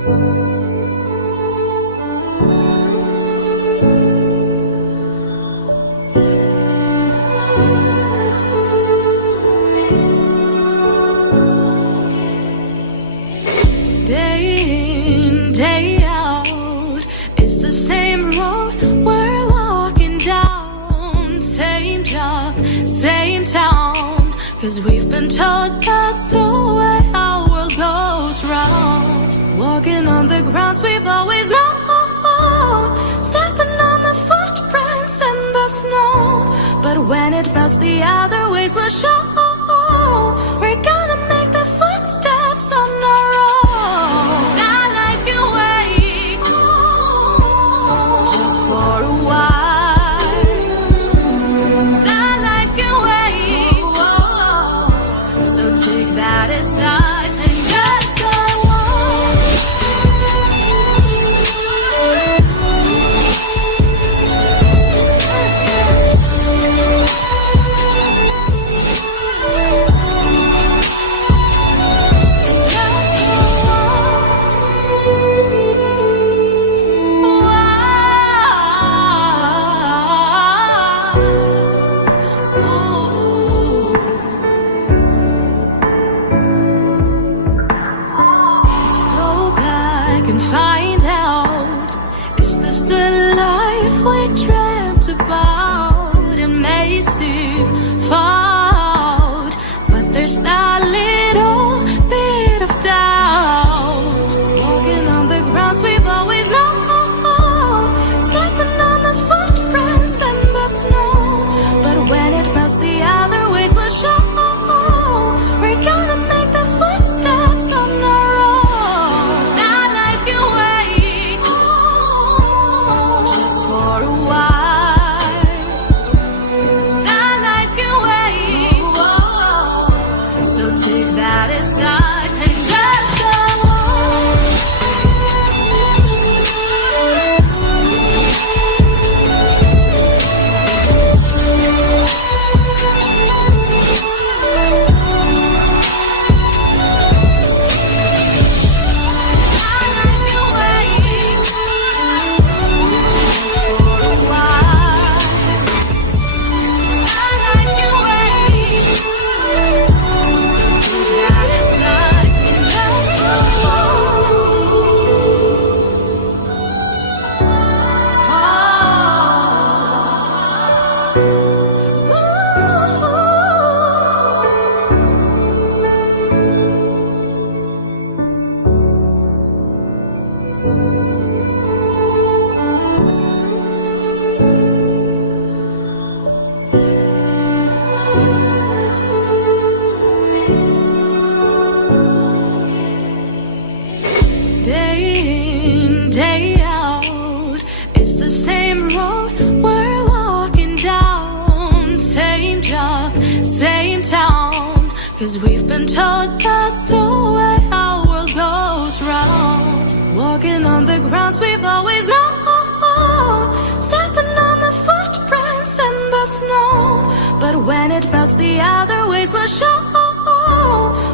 Day in, day out, it's the same road we're walking down. Same job, same town, 'cause we've been told that's the way our world goes round. Walking on the grounds we've always known, stepping on the footprints in the snow. But when it melts, the other ways will show. We're gonna make the footsteps on our own. Find out, is this the life we dreamt about? It may seem far, but there's that little bit of doubt. Walking on the grounds we've always known, stepping on the footprints in the snow. But when it melts, the other ways will show. We're gonna make the footsteps on our own. Day in, day out, it's the same road we're walking down. Same job, same town, 'cause we've been told that's the way our world goes round. Walking on the grounds we've always known, stepping on the footprints in the snow. But when it melts, the other ways will show.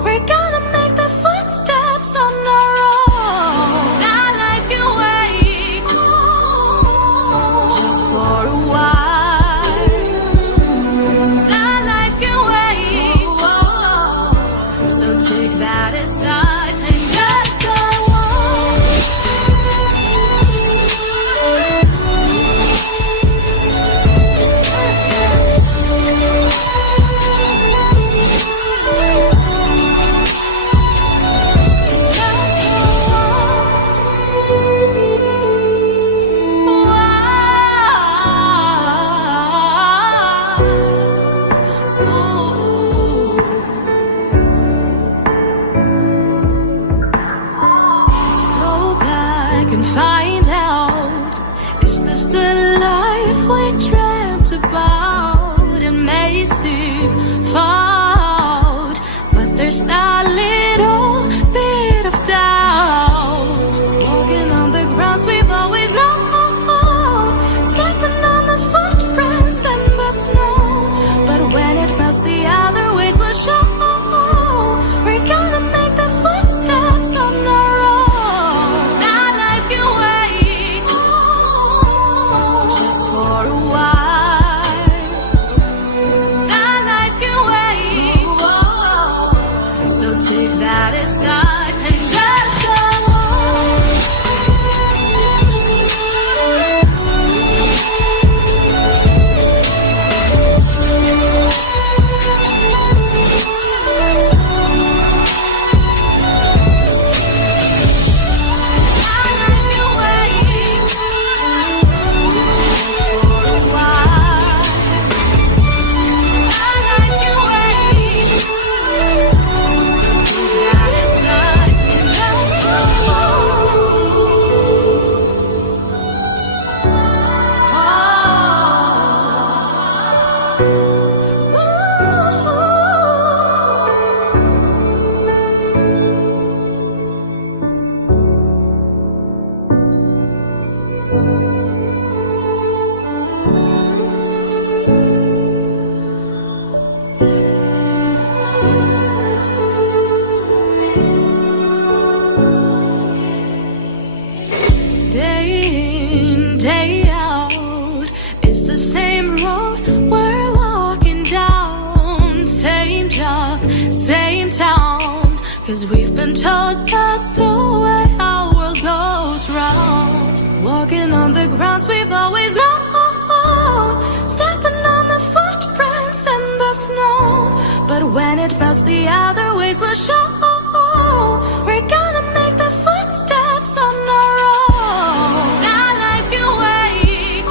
We're gonna make the footsteps on our own. Find out, is this the life we dreamt about? It may seem far, but there's that little bit of doubt. Walking on the grounds we've always known, stepping on the footprints in the snow. But when it melts, the other ways will show. We're gonna make the footsteps on our own. town. Cause we've been told that's the way our world goes round. Walking on the grounds we've always known, stepping on the footprints in the snow. But when it melts, the other ways will show. We're gonna make the footsteps on our own. Now life can wait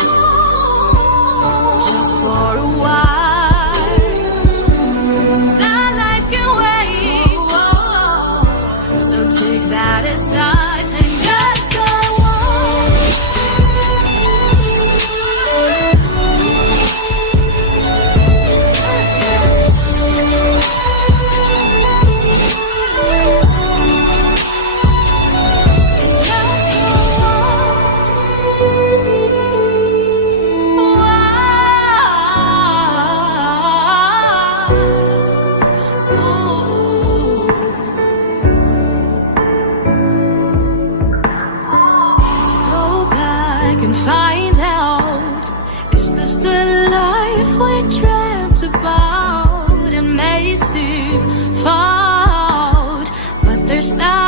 just for a while. Now life can wait, so take that aside and just go on. Let's go back and find out, is this the life we dreamt about? It may seem far out, but there's that